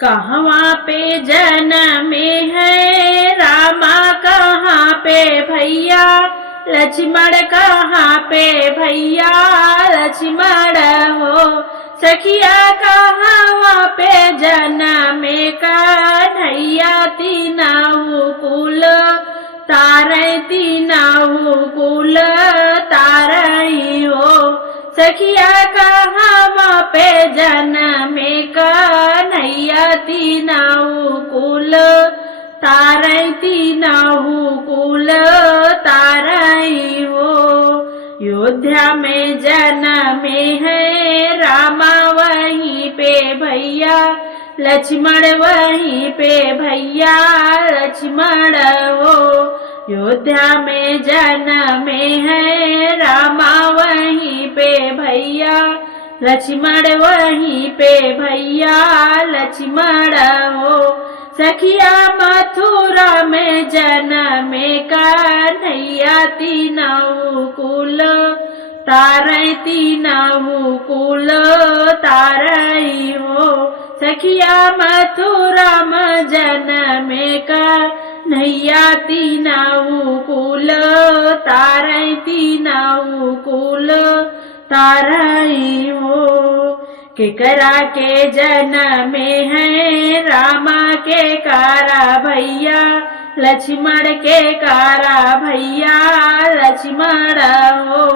कहवा पे जन्मे है रामा, कहाँ पे भैया लक्ष्मण, कहाँ पे भैया लक्ष्मण हो। सखिया कहवा पे जन्मे कन्हैया, तीनहु कुल तारै, तीनहु कुल तारै हो। सखिया कहवा पे जन्मे कन्हैया, तीनहु कुल तारै, तीनहु कुल तारै हो। अयोध्या में जन्मे है रामा, वहीं पे भैया लक्ष्मण, वहीं पे भैया लक्ष्मण हो। अयोध्या में जन्मे है रामा, वहीं पे भैया लक्ष्मण, वहीं पे भैया लक्ष्मण हो। सखिया मथुरा में जन्मे कन्हैया, तीनहु कुल तारै, तीनहु कुल तारै हो। सखिया मथुरा में जन्मे कन्हैया, तीनहु कुल तारै, तीनहु कुल तारै हो। केकरा के जन्मे है रामा, के कारा भैया लक्ष्मण, के कारा भैया लक्ष्मण हो।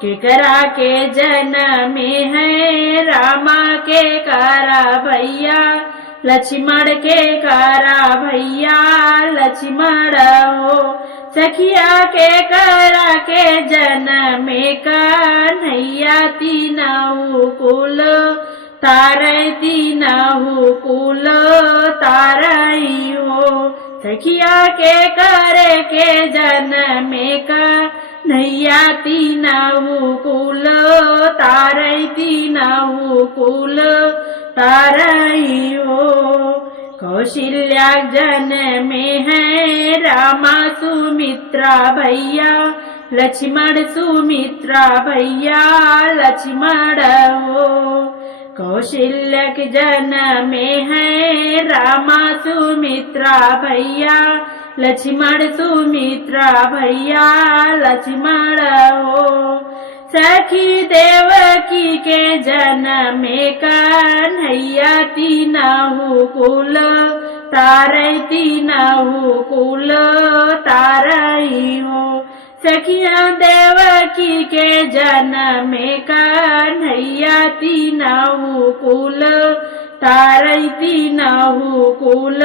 केकरा के जन्मे है रामा, के कारा भैया लक्ष्मण, के कारा भैया लक्ष्मण हो। सखिया के करा के जन्मे कन्हैया, तीनहु कुल तारै, तीनहु कुल तारै हो। सखिया के करे के जन्मे कन्हैया, तीनहु कुल तारै, तीनहु कुल तारै हो। कौशल्या जन्मे है रामा, सुमित्रा भैया लक्ष्मण, सुमित्रा भैया लक्ष्मण हो। कौशल्या के जन्मे है रामा, सुमित्रा भैया लक्ष्मण, सुमित्रा भैया लक्ष्मण हो। सखी देवकी के जन्मे कन्हैया, तीनहु कुल तारै, तीनहु कुल तारै हो। सखिया देवकी के जन्मे कन्हैया, तीनहु कुल तारै, तीनहु कुल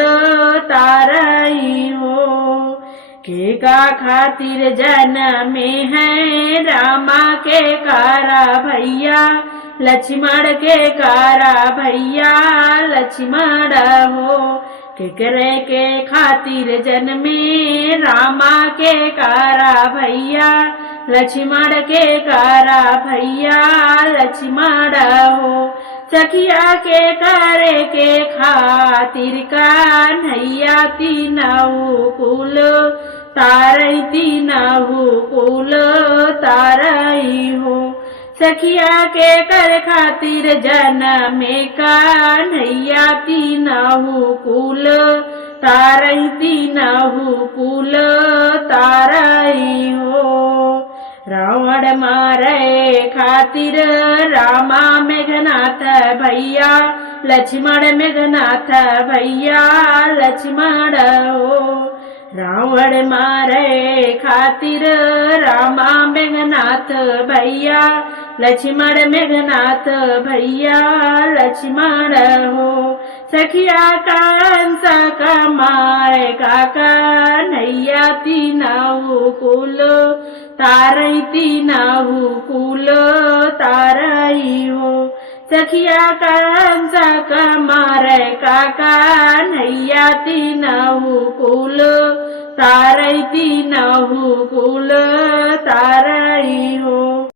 तारै हो। के का खातिर जन्मे है रामा, के कारा भैया लक्ष्मण, के कारा भैया लक्ष्मण हो। केकरे के खातिर जन्मे रामा, के कारा भैया लक्ष्मण, के कारा भैया लक्ष्मण हो। सखिया के करे के खातिर कन्हैया, तीनहु कुल तारै, तीनहु कुल तारै हो। सखिया के कर खातिर जन्मे कन्हैया, तीनहु कुल तारै, तीनहु कुल तारै हो। रावण मारे खातिर रामा, मेघनाथ भैया लक्ष्मण, मेघनाथ भैया लक्ष्मण हो। रावण मारे खातिर रामा, मेघनाथ भैया लक्ष्मण, मेघनाथ भैया लक्ष्मण हो। सखिया कंस का मारे का कन्हैया, तीनहु कुल तारै, तीनहु कुल तारै हो। सखिया कंस का मारे का कन्हैया, तीनहु कुल तारै, तीनहु कुल तारै हो।